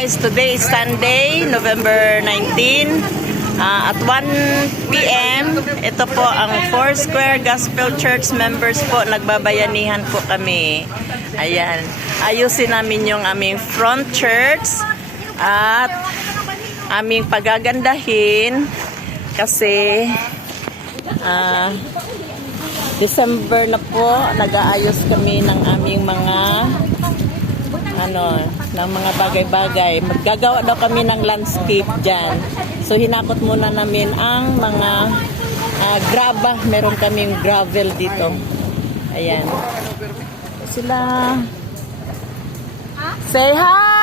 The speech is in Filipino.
guys, today is Sunday, November 19 at 1 p.m. Ito po ang Foursquare Gospel Church members po, nagbabayanihan po kami. Ayan, ayusin namin yung aming front church at aming pagagandahin kasi December na po, nag-aayos kami ng aming mga ng mga bagay-bagay. Maggagawa daw kami ng landscape dyan. So hinakot muna namin ang mga graba. Meron kaming gravel dito. Ayan. Sila. Say hi!